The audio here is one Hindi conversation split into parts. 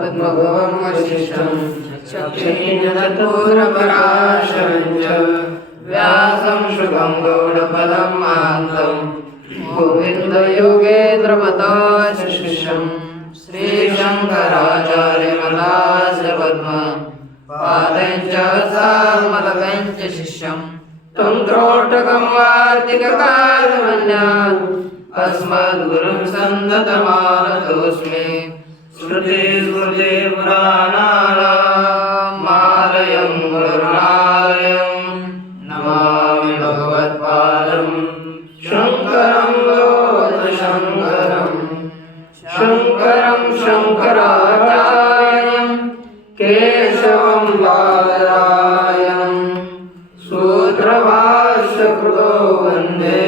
पद्मभवमशिष्टं चक्षुर्चतुरपराशरं च व्यासं शुभं गौडपदं महान्तं गोविन्दयोगेन्द्रमताशिष्यं श्रीशङ्कराचार्यमतास्य पद्मपादं च सामलकं च शिष्यं तं त्रोटकं वार्तिककालमन्यान् अस्मद्गुरुं सन्ततमानतोऽस्मि श्रुतिस्मृतिपुराणानामालयं करुणालयं नमामि भगवत्पादं शङ्करं लोकशङ्करं शङ्करं शङ्कराचार्यं केशवं बादरायणं सूत्रभाष्यकृतो वन्दे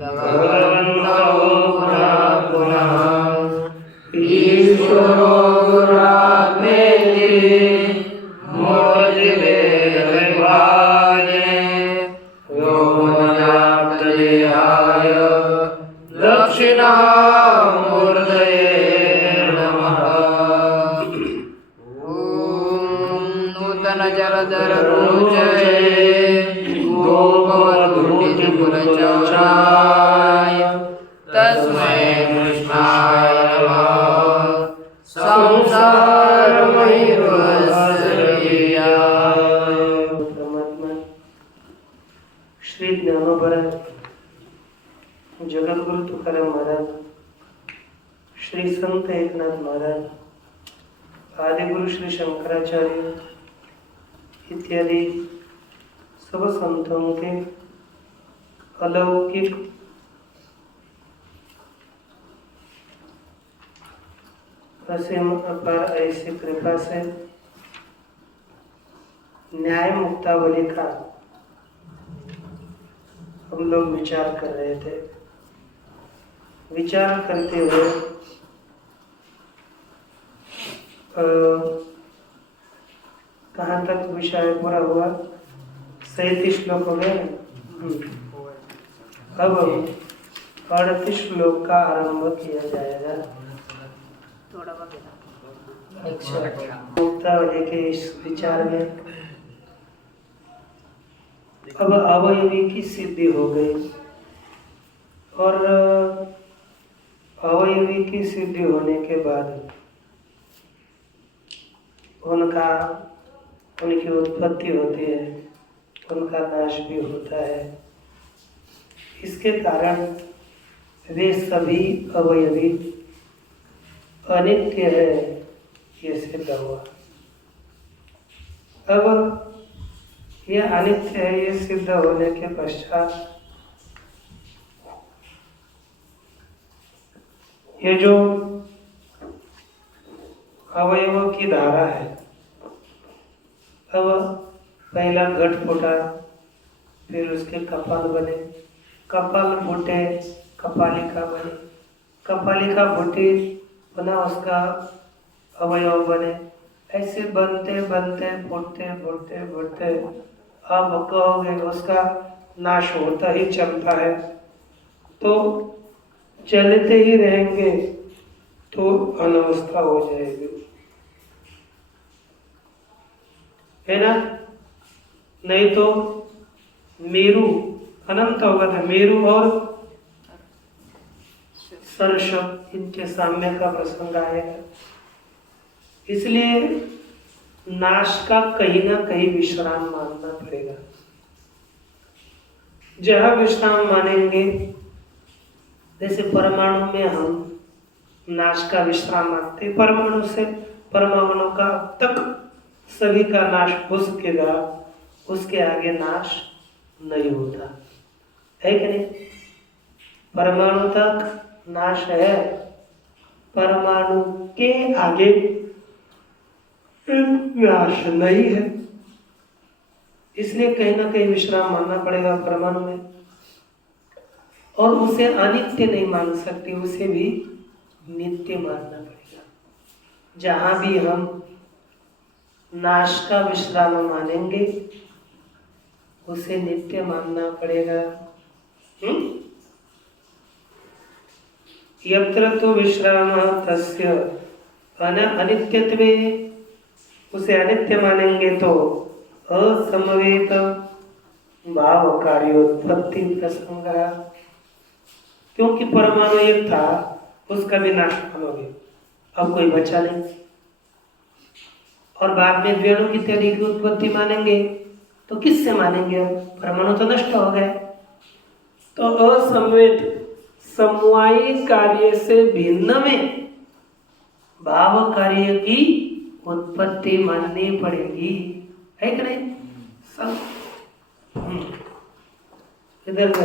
भगवन्तौ पुनः पुनः। ईश्वरो गुरुरात्मेति मूर्तिभेदविभागिने व्योमव्याप्तदेहाय दक्षिणामूर्तये नमः। ॐ नूतनजलधररुचये गोपवधूटिपुरचौराय तस्मै कृष्णाय नमः। श्री ज्ञानोबर जगद्गुरु तुकाराम महाराज, श्री संत एकनाथ महाराज, आदिगुरु श्री शंकराचार्य इत्यादि सब संतों के अलौकिक असीम अपार ऐसी कृपा से न्याय मुक्तावली का हम लोग विचार कर रहे थे। विचार करते हुए कहाँ तक विषय पूरा हुआ? 37 श्लोक हो गए। अब 38 श्लोक का आरंभ किया जाएगा। अच्छा, मुक्तावली के इस विचार में अब अवयवी की सिद्धि हो गई और अवयवी की सिद्धि होने के बाद उनकी उत्पत्ति होती है, उनका नाश भी होता है। इसके कारण वे सभी अवयवी अनित्य है, ये सिद्ध हुआ। अब यह अनित्य है, ये सिद्ध होने के पश्चात ये जो अवयवों की धारा है, अब पहला घट फूटा, फिर उसके कपाल बने, कपाल फूटे कपालिका बने, कपालिका फूटी बना उसका अवयव बने। ऐसे बनते बनते फूटते फूटते फूटते अब कहोगे उसका नाश होता ही चलता है, तो चलते ही रहेंगे तो अनवस्था हो जाएगी, है ना? नहीं तो मेरु अनंत होगा था। मेरु और सर्ष इनके साम्य का प्रसंग आएगा। इसलिए नाश का कहीं ना कहीं विश्राम मानना पड़ेगा। जहां विश्राम मानेंगे, जैसे परमाणु में हम नाश का विश्राम मानते, परमाणु से परमाणु का तक सभी का नाश हो सकेगा, उसके आगे नाश नहीं होता है कि नहीं? परमाणु तक नाश है, परमाणु के आगे नाश नहीं है। इसलिए कहीं ना कहीं विश्राम मानना पड़ेगा परमाणु में, और उसे अनित्य नहीं मान सकते, उसे भी नित्य मानना पड़ेगा। जहां भी हम नाश का विश्राम मानेंगे, उसे नित्य मानना पड़ेगा। यत्र तो विश्रामः तस्य अनित्यत्वे, उसे अनित्य मानेंगे तो असमवेत भाव कार्योत्पत्ति प्रसंग, क्योंकि परमाणु एक था उसका भी नाश हो गया, अब कोई बचा नहीं। और बाद में द्वेणु इत्यादि की उत्पत्ति मानेंगे तो किससे मानेंगे? अब परमाणु तो नष्ट हो गए। तो असमवेत समवायी कार्य से भिन्न में भाव कार्य की उत्पत्ति माननी पड़ेगी, है कि नहीं? इधर देखो,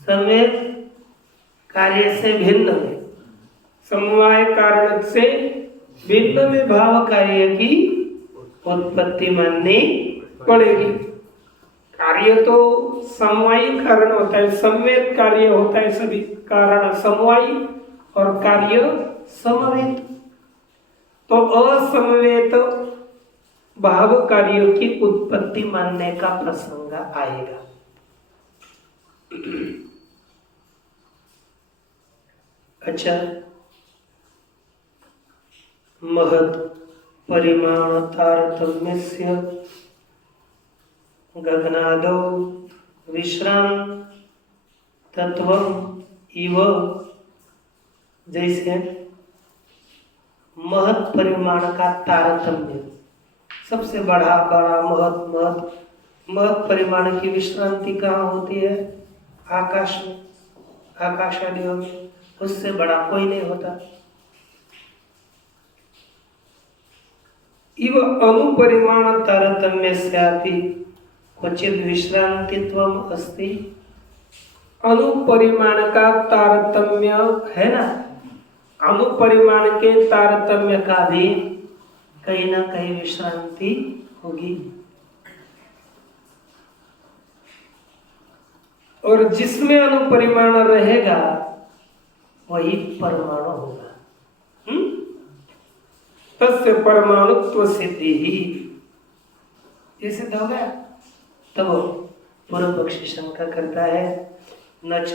समवेत कार्य से भिन्न में, समवाय कारण से भिन्न में भाव कार्य की उत्पत्ति माननी पड़ेगी। कार्य तो समवायी कारण होता है, समवेत कार्य होता है, सभी कारण समवायी और कार्य समवेत। तो असमवेत भाव कार्यों की उत्पत्ति मानने का प्रसंग आएगा। अच्छा, महत् परिमाण तारतम्यस्य गगनादौ विश्राम तत्वम इव, जैसे महत् परिमाण का तारतम्य, सबसे बड़ा महत् परिमाण की विश्रांति कहाँ होती है? आकाश में, आकाश आदियों में, उससे बड़ा कोई नहीं होता। इव अनुपरिमाण तारतम्यस्यापि क्वचित् विश्रांतित्वम अस्ति। अनुपरिमाण का तारतम्य है ना, अनुपरिमाण के तारतम्य का भी कहीं ना कहीं विश्रांति होगी। और जिसमें अनुपरिमाण रहेगा वही परमाणु होगा। तस्य परमाणुत्व सिद्धि ही, ये सिद्ध हो गया। तब पूर्व पक्षी शंका करता है, न च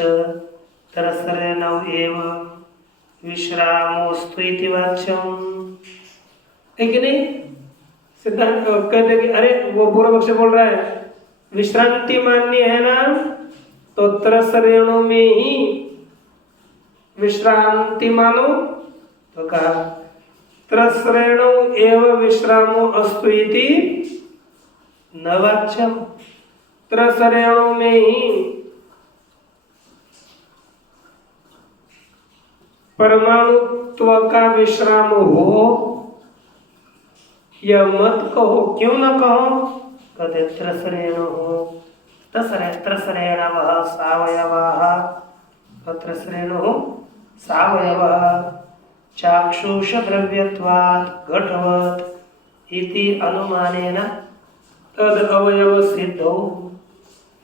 तरसरेण एव विश्रामोस्तु इति वाच्यम, है कि नहीं? सिद्धांत कहते कि अरे वो पूर्व पक्ष बोल रहा है विश्रांति मान्य है ना, तो तरसरेणु में ही विश्रांति मानो। तो कहा त्रसरेणु एव विश्रामो अस्तु इति न वाच्यम, त्रसरेणु में ही परमाणुत्व का विश्राम हो, यह मत कहो। क्यों न कहो? कहते त्रसरेणु हो, त्रसरेणवः सावयवः, त्रसरेणु सावयवः चाक्षुष द्रव्यत्वात् घटवत् इति अनुमानेन तद अवयव सिद्धौ।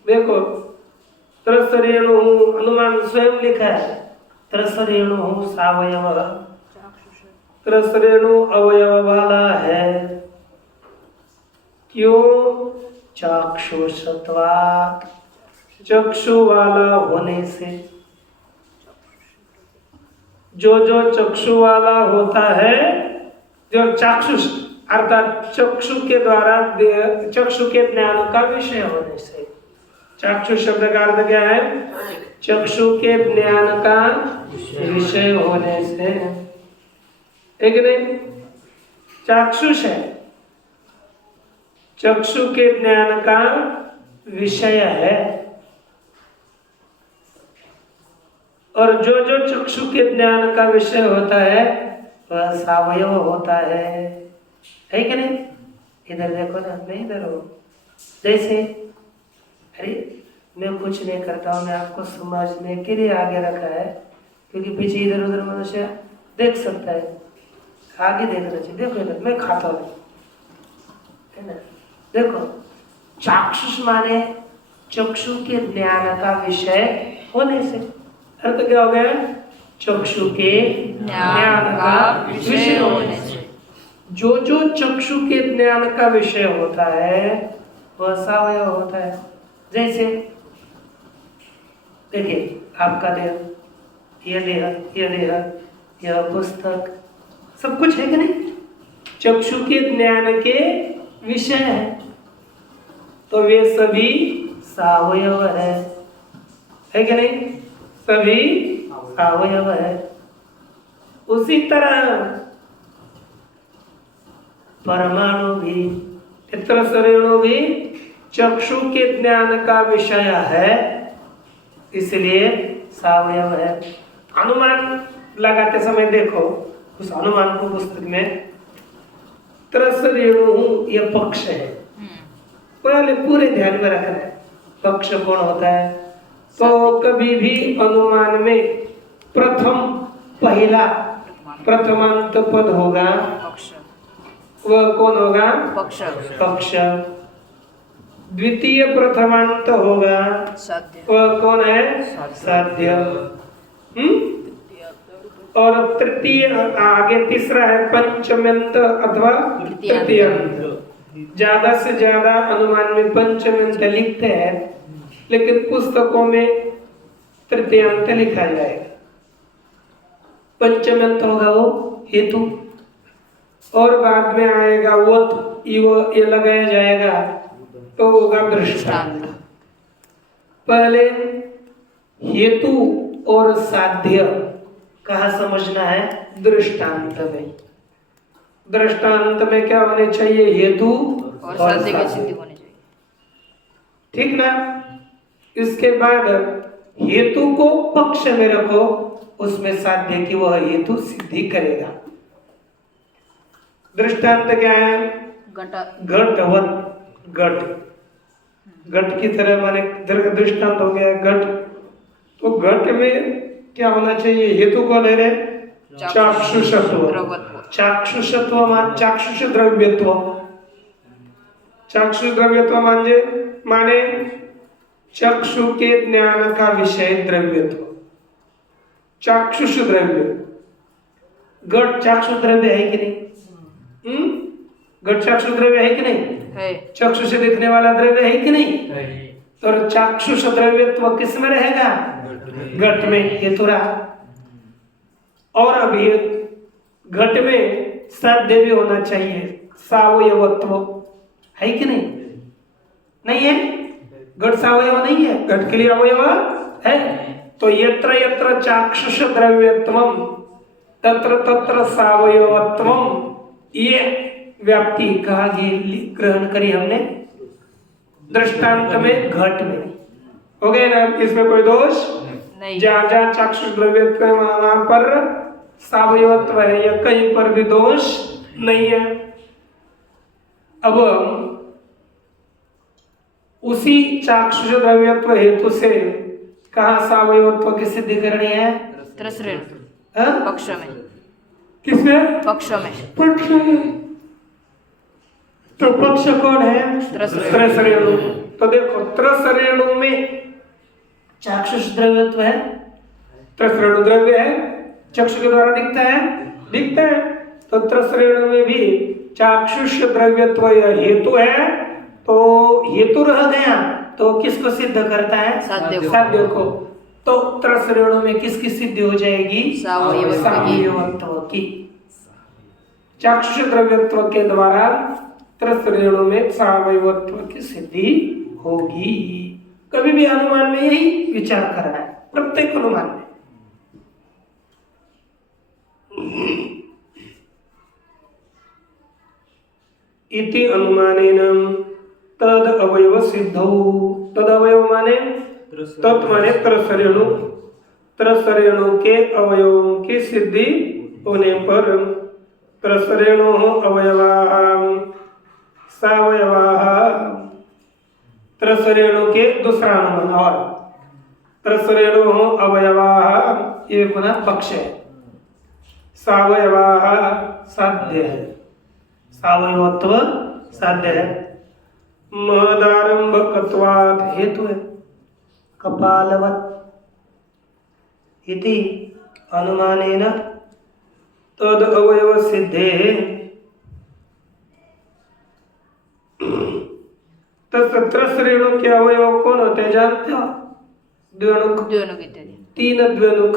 देखो, त्रसरेणु अनुमान स्वयं लिखा है, त्रसरेणु सावयवः, त्रसरेणु अवयव वाला है। क्यों? चाक्षुषत्वात्, चक्षु वाला होने से। जो जो चक्षु वाला होता है, जो चाक्षुष अर्थात चक्षु के द्वारा, चक्षु के ज्ञान का विषय होने से। चाक्षुष शब्द का अर्थ क्या है? चक्षु के ज्ञान का विषय होने से, एक नहीं? चाक्षुष है, चक्षु के ज्ञान का विषय है। और जो जो चक्षु के ज्ञान का विषय होता है वह सावयव होता है कि नहीं? इधर देखो ना, मैं इधर हूँ। जैसे अरे मैं कुछ नहीं करता हूँ, मैं आपको समझने के लिए आगे रखा है, क्योंकि पीछे इधर उधर मनुष्य देख सकता है, आगे देखना चाहिए। देखो इधर मैं खाता हूँ, है ना? देखो, चाक्षुष माने चक्षु के ज्ञान का विषय होने से। अर्थ क्या हो गया? चक्षु के ज्ञान का विषय होने से। जो जो चक्षु के ज्ञान का विषय होता है वह सावयव होता है। जैसे देखिए, आपका देह, यह देह, यह पुस्तक, सब कुछ है कि नहीं? चक्षु के ज्ञान के विषय है, तो वे सभी सावयव है कि नहीं? सभी सावयव है। उसी तरह परमाणु भी, चित्रशरीणु भी चक्षु के ज्ञान का विषय है, इसलिए सावयव है। अनुमान लगाते समय देखो, उस अनुमान को पुस्तक में त्रसरेणु यह पक्ष है, पहले पूरे ध्यान में रखना है पक्ष कौन होता है। तो कभी भी अनुमान में पहला प्रथमांत पद होगा, वह कौन होगा? पक्ष। द्वितीय प्रथमांत होगा, वह कौन है? साध्य। और तृतीय आगे तीसरा है पंचम्यंत अथवा तृतीयांत। ज्यादा से ज्यादा अनुमान में पंचम्यंत लिखते हैं, लेकिन पुस्तकों में तृतीयांत लिखा जाएगा। पंचम्यंत होगा वो हेतु, और बाद में आएगा वत, ये लगाया जाएगा तो होगा दृष्टांत। पहले हेतु और साध्य कहाँ समझना है? दृष्टांत में। दृष्टांत में क्या होने चाहिए? हेतु और साध्य की सिद्धि होनी चाहिए, ठीक ना? इसके बाद हेतु को पक्ष में रखो, उसमें साध्य की वह हेतु सिद्धि करेगा। दृष्टांत क्या है? घट की तरह माने दृष्टांत हो गया घट। तो घट में क्या होना चाहिए? हेतु को ले रहे चाक्षुषत्व। चाक्षुषत्व मान चाक्षुष द्रव्यत्व। चाक्षुष द्रव्यत्व माने चक्षु के ज्ञान का विषय द्रव्यत्व, चाक्षुष द्रव्य। घट चाक्षुष द्रव्य है कि नहीं? घट चाक्षुष द्रव्य है कि नहीं? है। चक्षु से देखने वाला द्रव्य है कि नहीं? है। तो चाक्षुष द्रव्यत्व किस में रहेगा? घट में, हेतु रहा। और अभी घट में साध्य भी होना चाहिए, सावयवत्व है कि नहीं? नहीं है? घट सावयव नहीं है, घट के लिए अवयव है। तो यत्र यत्र चाक्षुष द्रव्यत्वम तत्र तत्र सावयवत्वम, ये व्याप्ति कहा ग्रहण करी हमने दृष्टांत में, घट में। हो गए ना? इसमें कोई दोष नहीं। जहाँ जहाँ चाक्षुष द्रव्यत्व है वहां पर सावयवत्व है, या कहीं पर भी दोष नहीं है। अब उसी चाक्षुष द्रव्यत्व हेतु से कहा सावयवत्व की सिद्धि करनी है? पक्ष में। किसमें? पक्ष में। पक्ष में। तो पक्ष कौन है? त्रसरेणु। तो देखो त्रसरेणु में चाक्षुष द्रव्यत्व है, त्रसरेणु द्रव्य है, चक्षु के द्वारा दिखता है। तो त्रसरेणु में भी चाक्षुष द्रव्यत्व हेतु है, तो हेतु रह गया तो किसको सिद्ध करता है? साध्य को। तो त्रसरेणु में किसकी सिद्धि हो जाएगी? सावयवत्व की। चाक्षुष द्रव्यत्व के द्वारा त्रसरेणु में सावयवत्व की सिद्धि होगी। कभी भी अनुमान में यही विचार करना है, प्रत्येक अनुमान में। इति अनुमानेन तद अवयव सिद्धौ। तद अवयव माने तत् माने त्रसरेणु, त्रसरेणु के अवयवों की सिद्धि होने पर त्रसरेणु अवयवाः सावयवाः। त्रसरेणु के दूसरा अनुमान, और त्रसरेणु अवयवाः ये पुनः पक्ष है, सावयवाः साध्य है, सावयवत्व साध्य है। महदारंभकत्वात् हेतु है, कपालवत् इति अनुमानेन तद अवयव सिद्धे। त्रसरेणु के अवयव कौन होते हैं जानते हो? द्व्यणुक, तीन द्व्यणुक।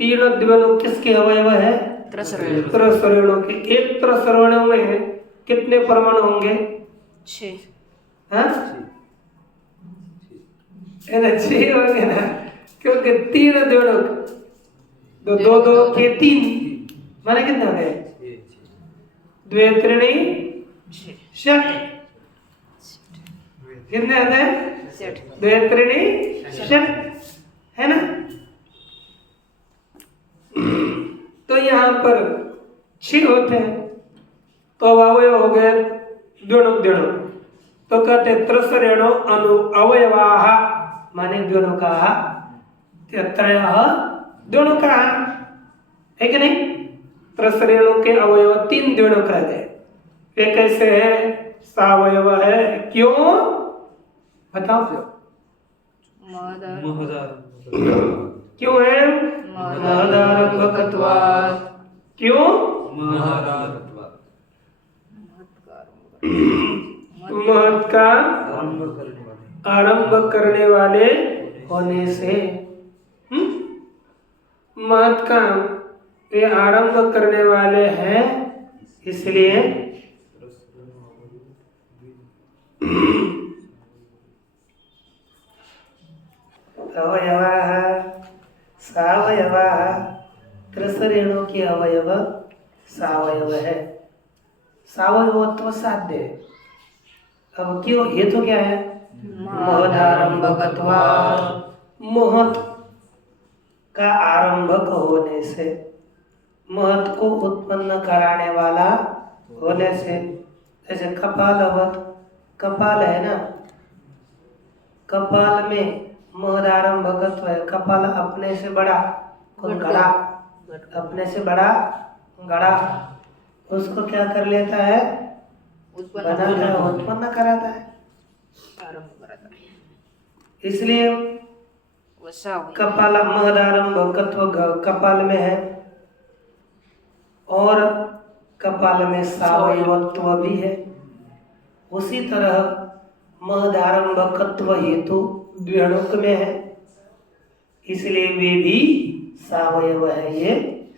तीन द्व्यणुक किसके अवयव है? त्रसरेणु त्रसरेणु के एक त्रसरेणु में कितने परमाणु होंगे? 6 हाँ? है ना, 6 होंगे ना, क्योंकि 3 द्विणुक, दो दो दो के 3 माने कितने हो गए? 2 त्रीणि 6 कितने आते हैं? 2 त्रीणि 6 है ना। तो यहाँ पर 6 होते हैं, तो अवयव हो गए द्विणुक द्विणुक। तो कहते त्रसरेणु अनु अवयवाः माने द्विणुकाः त्रयः द्विणुकाः, है कि नहीं? त्रसरेणु के अवयव 3 द्विणुक रह गए। वे कैसे है? सावयव है। क्यों बताओ? क्यों है? महदारंभकत्वात्। क्यों? महत् का आरंभ करने वाले होने से। महत् का ये आरंभ करने वाले हैं, इसलिए अवयवाः सावयवाः। त्रसरेणु के अवयव सावयव है, सावयवत्व साध्य है। अब क्यों? ये तो क्या है? महदारंभकत्वात्, महत् का आरंभक होने से, महत् को उत्पन्न कराने वाला होने से। जैसे कपालवत, कपाल है ना, कपाल में महदारंभकत्व है। कपाल अपने से बड़ा घड़ा, अपने से बड़ा घड़ा, उसको क्या कर लेता है? उत्पन्न कराता है, इसलिए कपाल महदारंभकत्व कपाल में है, और कपाल में सावयवत्व भी है। उसी तरह महदारंभकत्व हेतु द्विणुक में है, इसलिए वे भी सावयव है, ये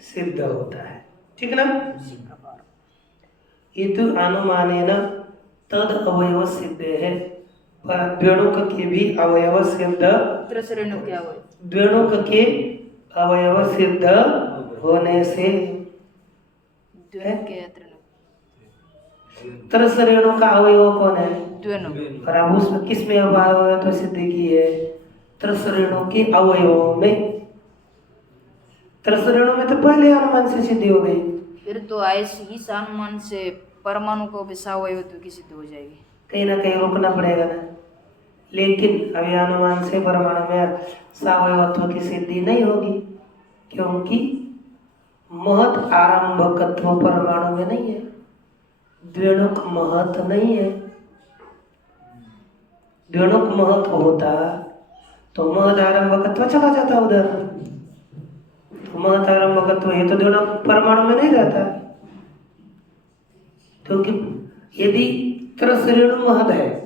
सिद्ध होता है। ठीक ना? इतु अनुमानेन तद अवयव सिद्ध है, पर द्विणुक के भी अवयव सिद्ध, द्विणुक के अवयव सिद्ध होने से। त्रसरेणु का अवयव कौन है? द्विणुक। और अब उसमें किस में अवयव तो सिद्ध की है? त्रसरेणु के अवयवों में। त्रसरेणु में तो पहले अनुमान से सिद्धि हो गई, फिर तो ऐसे ही अनुमान से परमाणु को भी सावयवत्व की सिद्ध हो जाएगी। कहीं ना कहीं रोकना पड़ेगा ना। लेकिन अभी अनुमान से परमाणु में सावयवत्व की सिद्धि नहीं होगी, क्योंकि महत् आरंभकत्व परमाणु में नहीं है, द्विणुक महत् नहीं है। द्विणुक महत् होता तो महत् आरंभकत्व चला जाता उधर। तो महत् आरंभकत्व है तो द्विणुक परमाणु में नहीं रहता, क्योंकि यदि त्रसरेणु महत् है,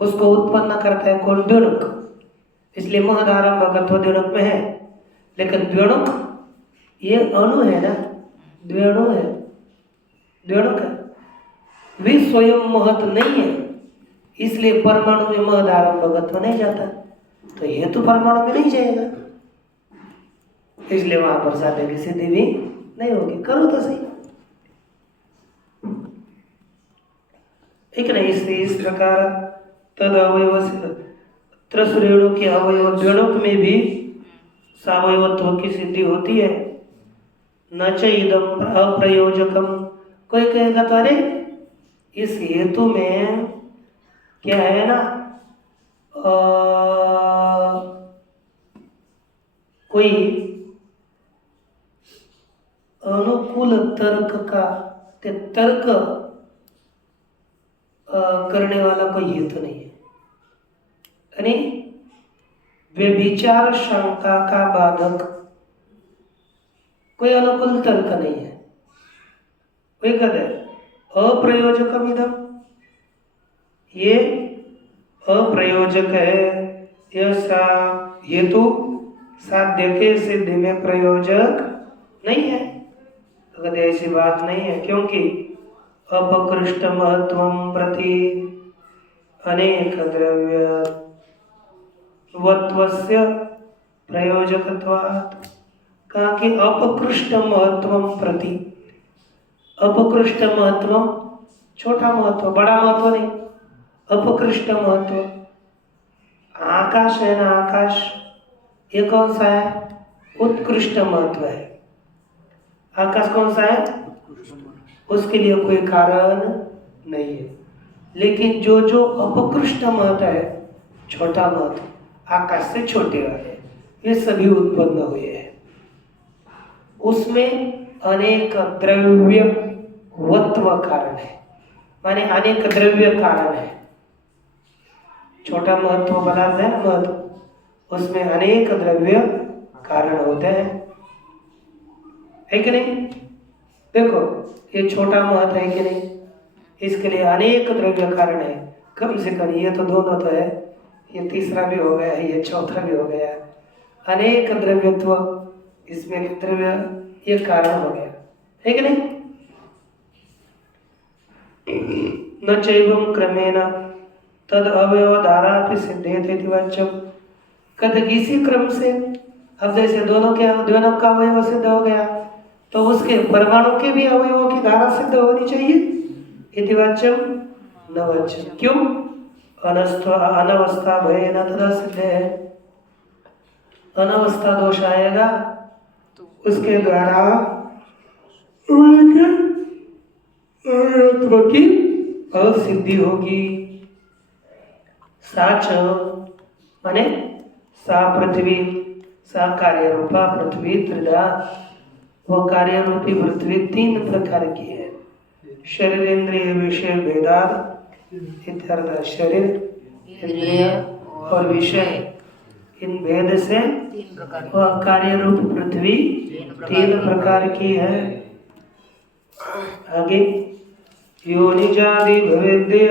उसको उत्पन्न करता है कौन? द्विणुक, इसलिए महत् आरंभकत्व द्विणुक में है। लेकिन द्विणुक ये अणु है ना, द्विणु है, द्विणुक है, वे स्वयं महत् नहीं है, इसलिए परमाणु में महत् आरंभकत्व नहीं जाता, तो ये तो परमाणु में नहीं जाएगा, इसलिए वहां पर साध्य की सिद्धि भी नहीं होगी। करो तो सही, ठीक नहीं? इसलिए इस प्रकार तद अवयव त्रसरेणु के अवयव द्विणुक में भी सावयवत्व की सिद्धि होती है। न च इदम अप्रयोजकम। कोई कहेगा तो अरे इस हेतु में क्या है ना, कोई अनुकूल तर्क का तर्क करने वाला कोई हेतु नहीं है, यानी व्यभिचार शंका का बाधक कोई अनुकूल तर्क नहीं है। कोई कहते हैं अप्रयोजकम इदम, ये अप्रयोजक है, यह हेतु साध्य के सिद्धि में प्रयोजक नहीं है। तो कहते ऐसी बात नहीं है, क्योंकि अपकृष्ट महत्वम प्रति अनेक द्रव्य वत्वस्य प्रयोजकत्वात्। कहा कि अपकृष्ट महत्वम प्रति, अपकृष्ट महत्वम छोटा महत्व, बड़ा महत्व नहीं, अपकृष्ट महत्व। आकाश है ना, आकाश ये कौन सा है? उत्कृष्ट महत्व है। आकाश कौन सा है? उसके लिए कोई कारण नहीं है। लेकिन जो जो अपकृष्ट महत्व है, छोटा महत्व, आकाश से छोटे वाले, ये सभी उत्पन्न हुए हैं। उसमें अनेक द्रव्य वत्व कारण है, माने अनेक द्रव्य कारण है। छोटा महत्व पदार्थ है ना, महत्व, उसमें अनेक द्रव्य कारण होते हैं, है कि नहीं? देखो ये छोटा महत्व है कि नहीं, इसके लिए अनेक द्रव्य कारण है। कम से कम ये तो दोनों तो है, ये तीसरा भी हो गया, ये चौथा भी हो गया। अनेक द्रव्यत्व, इसमें द्रव्य ये कारण हो गया, है कि नहीं? न चैवं क्रमेण तद अवयवधारा सिद्धेति वाच्यम। कहते किसी क्रम से, अब जैसे दोनों का अवयव सिद्ध हो गया, तो उसके परमाणु के भी अवयवों की धारा सिद्ध होनी चाहिए। इति वाच्यम न वाच्यम। क्यों? अनवस्था भय न तदा सिद्ध है। अनवस्था दोष आएगा, उसके द्वारा अवयवत्व की असिद्धि होगी। साच माने सा पृथ्वी, सा कार्य रूपा पृथ्वी त्रिधा, वो कार्य रूपी पृथ्वी तीन प्रकार की है। शरीर इंद्रिय विषय भेदात इत्यर्थ। शरीर इंद्रिय और विषय, इन भेद से वह कार्य रूप पृथ्वी तीन प्रकार की है। आगे योनिजादि भवेद्देह,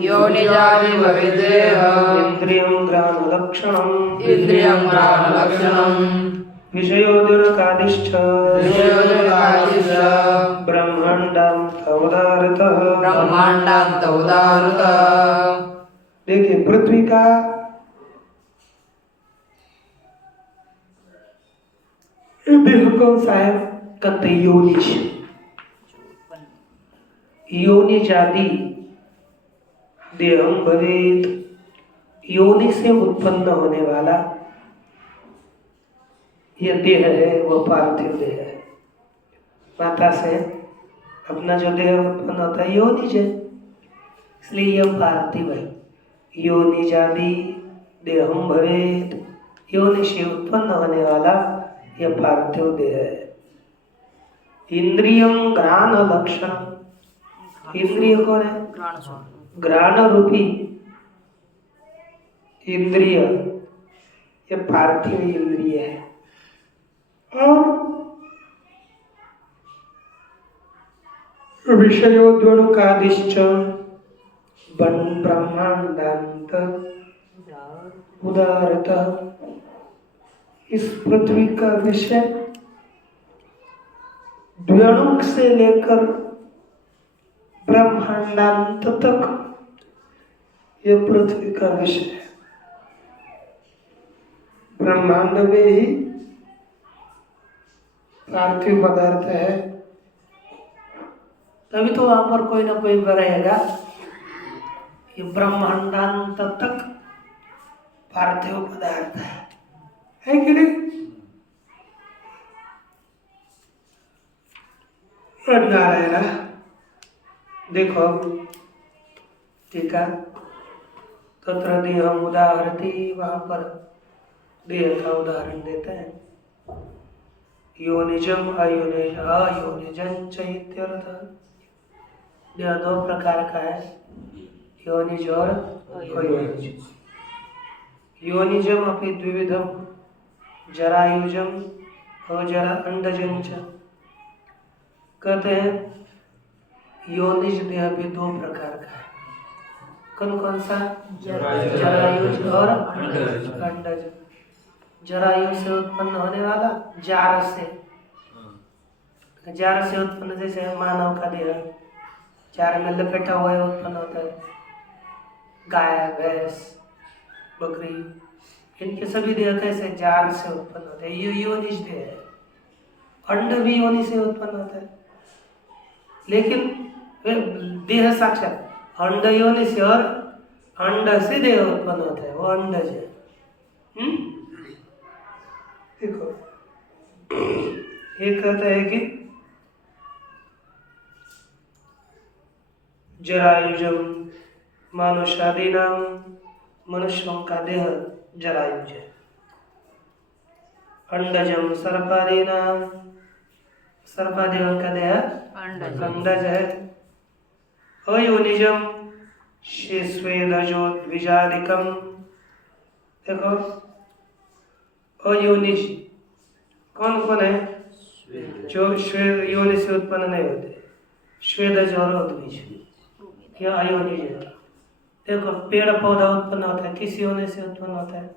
योनिजादि भवेद्देह, इंद्रियं ग्राम लक्षणम्, इंद्रियं ग्राम लक्षणम्, विषयोदुरकादिश्च, विषयोदुरकादिश्च, ब्रह्मांडां उदारतः, ब्रह्मांडां उदारतः। देखिए पृथ्वी का देह कौन सा है? कहते योनिज। योनिज आदि देहम भवेत, योनि से उत्पन्न होने वाला यह देह है, वह पार्थिव देह है। माता से अपना जो देह उत्पन्न होता है योनिज है, इसलिए यह पार्थिव है। योनिज आदि देहम भवेत, योनि से उत्पन्न होने वाला यह पार्थिव देह है। इंद्रियम ग्राण लक्षण, इंद्रिय कौन है? ग्राण रूपी इंद्रिय, ये पार्थिव इंद्रिय है। और विषयोद्वणुकादिश्च ब्रह्मांडांत उदारतः। इस पृथ्वी का विषय द्व्यणुक से लेकर ब्रह्मांडांत तक यह पृथ्वी का विषय है। ब्रह्मांड में ही पार्थिव पदार्थ है, तभी तो वहां पर कोई ना कोई रहेगा। ये ब्रह्मांडांत तक पार्थिव पदार्थ है कि नहीं? नारायण देखो ठीक है, तत्र देहम उदाहरति, वहां पर देह का उदाहरण देते हैं। योनिजम अयोनिज अयोनिजं च इत्यर्थ। देह दो प्रकार का है, योनिज और अयोनिज। योनिजम अपि द्विविधम, जरायुजम और जरा अंडजं च। कहते हैं योनिज देह भी दो प्रकार का है। कौन कौन सा? जरायुज और अंडज। जरायु से उत्पन्न होने वाला, जार से, जार से उत्पन्न जैसे मानव का देह जार में लपेटा हुआ है उत्पन्न होता है, गाय भैंस बकरी इनके सभी देह कैसे जार से उत्पन्न होते हैं। ये योनिज देह है। अंड भी योनि से उत्पन्न होता है, लेकिन वे देह साक्षात अंड योनि से और अंड से देह उत्पन्न होता है, वो अंडज है। देखो ये कहता है कि जरायुजम मानुषादि नाम, मनुष्यों का देह जरायुज है। अंडजम सर्पादि नाम, सर्पादेव का देह अंडज है। अयोनिजम स्वेदजो द्विजादिकम, देखो अयोनिज कौन कौन है? जो श्वेत योनि से उत्पन्न नहीं होते, श्वेदज और उद्भिज, क्या अयोनिज है। देखो पेड़ पौधा उत्पन्न होता है, किस योनि से उत्पन्न होता है?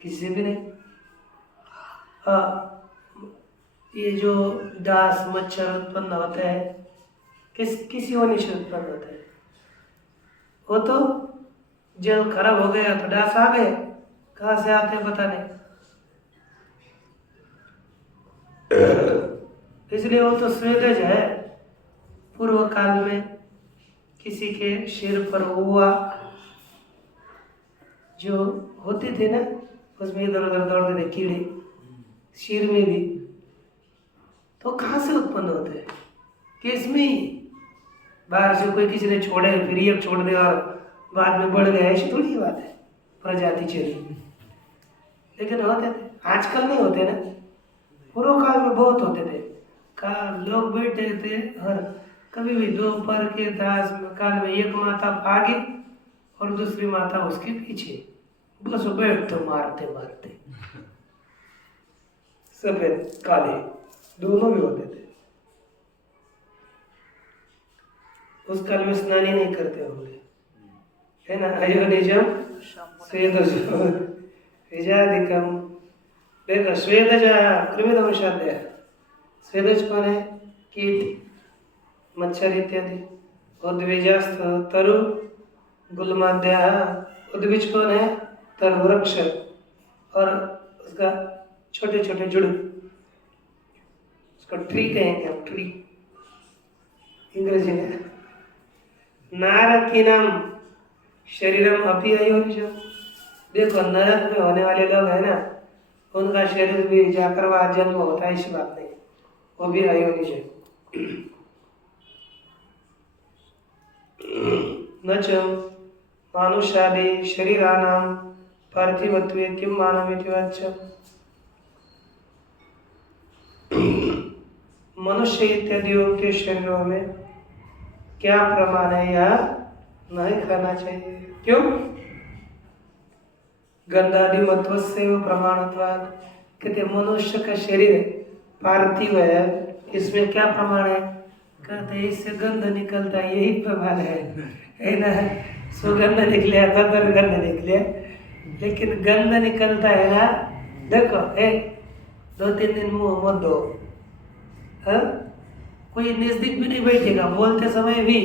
किसी भी नहीं। ये जो दास मच्छर उत्पन्न होता है किस योनि से उत्पन्न होता है? वो तो जल खराब हो गया तो दास आ गए, कहाँ से आते हैं पता नहीं। इसलिए वो तो स्वेदज है। पूर्व काल में किसी के सिर पर हुआ जो होते थे ना, उसमें इधर उधर दौड़ते थे कीड़े, सिर में भी, तो कहाँ से उत्पन्न होते हैं? केस में ही। बाहर से कोई किसी ने छोड़े फिर ये छोड़ दे और बाद में बढ़ गए, ऐसी थोड़ी बात है, प्रजाति चली। लेकिन होते थे, आजकल नहीं होते ना, पूर्व काल में बहुत होते थे। लोग बैठे थे हर कभी भी दोपहर के दास काल में एक माता आगे और दूसरी माता उसके पीछे, बस बैठ तो मारते मारते, सफेद काले दोनों भी होते थे। उस काल में स्नान ही नहीं करते होंगे, है ना। अयोनिजम स्वेदजो द्विजादिकम, देखो स्वेदज कृमिदंशाध्याय। स्वेदज कौन है? कीट मच्छर इत्यादि। उद्विजस्थ तरु गुलमाद्या, उद्विज कौन है? तरु वृक्ष और उसका छोटे छोटे जुड़, उसको ट्री कहेंगे हम, ट्री अंग्रेजी में। नारकीनम शरीरम अपि अयोनिजम, देखो नरक में होने वाले लोग है ना, उनका शरीर भी जाकर वहाँ जन्म होता है, ऐसी बात नहीं, वो भी अयोनिज है। न च मानुषादि शरीराणाम पार्थिवत्वे किम मानवेति वाच्य, मनुष्य इत्यादियों के शरीरों में क्या प्रमाण है? यह नहीं खाना चाहिए। क्यों? गंधादि मत्व से प्रमाणत्वाद, कहते मनुष्य का शरीर पार्थिव है, इसमें क्या प्रमाण है? कहते इससे गंध निकलता है, यही प्रमाण है ना। सुगंध निकले था, दुर्गंध निकले, लेकिन गंध निकलता है ना। देखो 2-3 दिन मुंह मत दो, कोई नजदीक भी नहीं बैठेगा, बोलते समय भी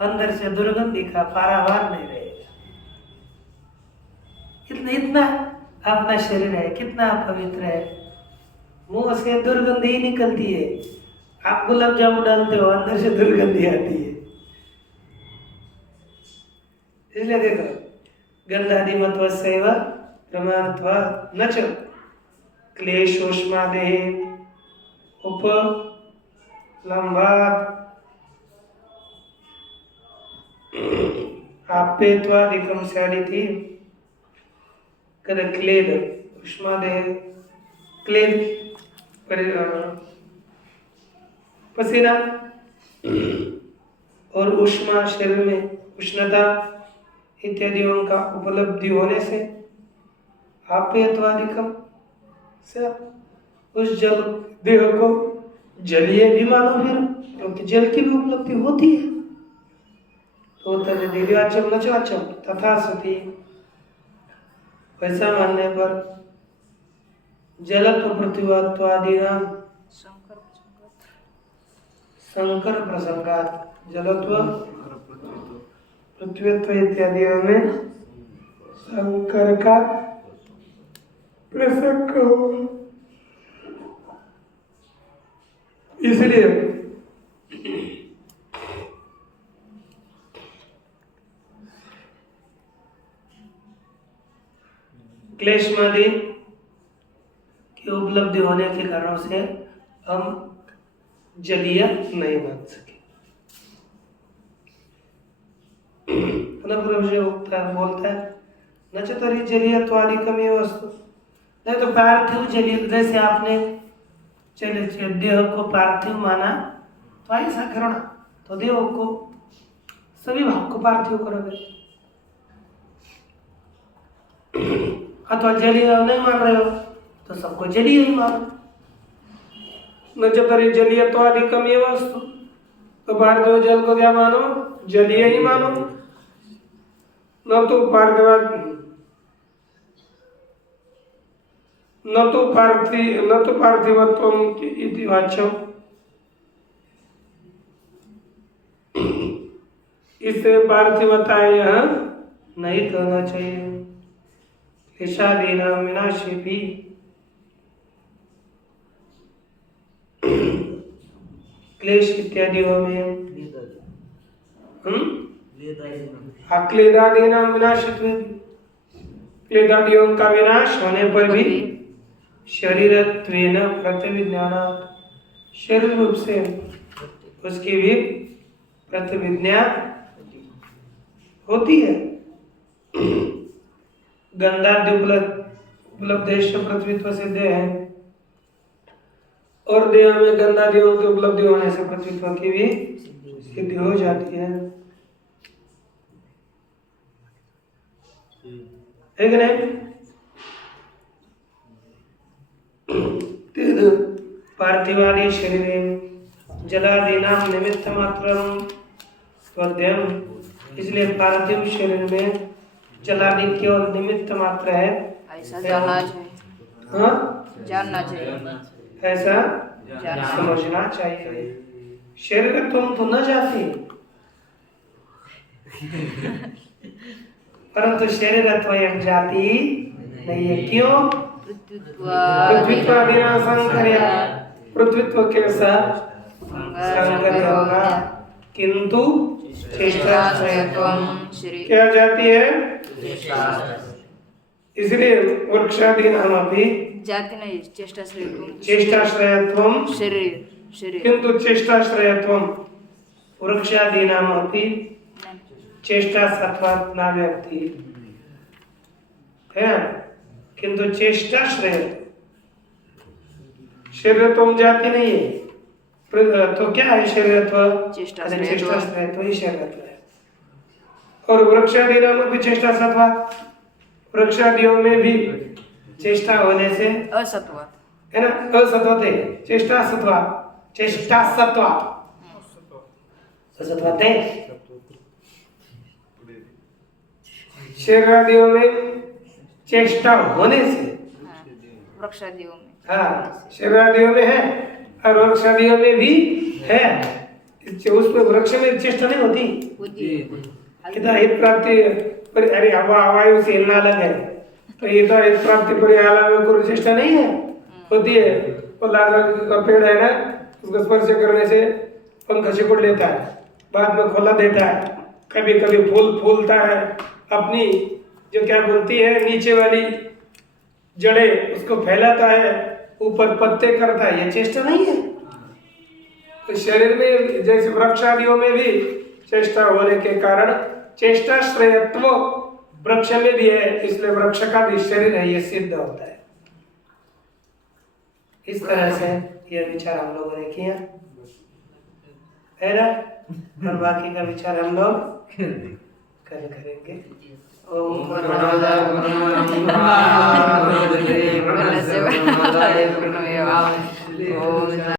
अंदर से दुर्गंध दिखा पारावार नहीं रहेगा। इतना अपना शरीर है, कितना पवित्र है, मुंह से दुर्गंध ही निकलती है। आप गुलाब जामुन डालते हो, अंदर से दुर्गंधी आती है। इसलिए देखो गंधादि मत्वस्यैव प्रमाणत्वात् न च क्लेशोष्मादेः उपलम्भात् आप्यत्वादिकं स्यादिति, कद क्लेद उष्मादेह, क्लेद पसीना और उष्मा, शरीर में उष्णता इत्यादियों का उपलब्धि होने से आप्यत्वादिकम से उस जल देह को जलीय भी मानो, फिर क्योंकि जल की भी उपलब्धि होती है। तो दिव्याचम नचवाचम तथा सती, वैसा मानने पर जलत्व पृथ्वीत्वादि नाम संकर प्रसंगात जलत्व पृथ्वीत्व इत्यादियों में संकर का प्रसंग होगा। इसलिए क्लेशमादि की उपलब्धि होने के कारणों से हम जलीय नहीं बन सके। पुनः बोलता है न चतरी जलीयत्वादिकमेव वस्तु, नहीं तो पार्थिव जलीय, जैसे आपने चले देह को पार्थिव माना तो ऐसा करो ना, तो देह को सभी भाग को पार्थिव करोगे। अथवा जलीय नहीं मान रहे हो तो सबको जलीय ही मानो। न चतरी जलीयत्वादिकमेव वस्तु, तो पार्थिव जल को क्या मानो? जलीय ही मानो। न तो पार्थिवत्वम इति वाच्यम, इसे पार्थिवता यह नहीं कहना चाहिए। क्लेशादीनां विनाशेपि, क्लेश इत्यादियों में क्लेदादीनां विनाशत्वे, क्लेदादियों का विनाश होने पर भी शरीरत्वेन प्रतिविज्ञानात्, शरीर रूप से उसकी भी प्रतिविज्ञा होती है। गंधादि उपलब्धेश पृथ्वीत्व सिद्ध है, और देह में गंधादियों की उपलब्धि होने से पृथ्वीत्व की भी सिद्धि हो जाती है। है कि नहीं? पार्थिवादि शरीर जलादीनां निमित्त मात्रम स्वर्ध्यम, इसलिए पार्थिव शरीर में जलादि केवल निमित्त मात्र है, ऐसा जानना चाहिए। हाँ, जानना चाहिए, ऐसा समझना चाहिए। शरीर तुम तो न जाती, परंतु शरीरत्व एक जाति नहीं है। क्यों? पृथ्वीत्वादिना संकर्या, पृथ्वीत्व के साथ संकर्य होगा, किंतु चेष्टाश्रयत्वम क्या जाती है? इसलिए वृक्षादीनां अपि जाति नहीं, चेष्टाश्रयत्वम, चेष्टाश्रयत्वम शरीर, किंतु चेष्टाश्रयत्वम वृक्षादीनां अपि चेष्टा सत्वात् न व्यक्ति है, किंतु चेष्टाश्रय शरीरत्व जाति नहीं है। तो क्या है शरीरत्व? चेष्टाश्रयत्व ही शरीरत्व है। और वृक्षादीनां में भी चेष्टा सत्वात्, वृक्षादियों में भी चेष्टा होने से असत्वात् है ना, असत्वते चेष्टा सत्वात्, चेष्टा सत्वात् असत्वते शरीरादियों में चेष्टा होने से, वृक्षादियों में, हाँ शरीरादियों में है और वृक्षादियों में भी है। उसमें वृक्ष में चेष्टा नहीं होती, कितना हित प्राप्ति पर, अरे वायु से हिलना अलग है, तो ये तो हित प्राप्ति परिहार में कोई चेष्टा नहीं है, होती है। और लाल का पेड़ है ना, उसको स्पर्श करने से पंख सिकुड़ लेता है, बाद में खोला देता है, कभी कभी फूल फूलता है, अपनी जो क्या बोलती है नीचे वाली जड़ें उसको फैलाता है, ऊपर पत्ते करता है, ये चेष्टा नहीं है। तो शरीर में जैसे वृक्षादियों में भी चेष्टा होने के कारण चेष्टाश्रयत्व वृक्ष में भी है, इसलिए वृक्ष का भी शरीर है, ये सिद्ध होता है। इस तरह से यह विचार हम लोगों ने किया है ना, और बाकी का विचार हम लोग कल करेंगे। ओम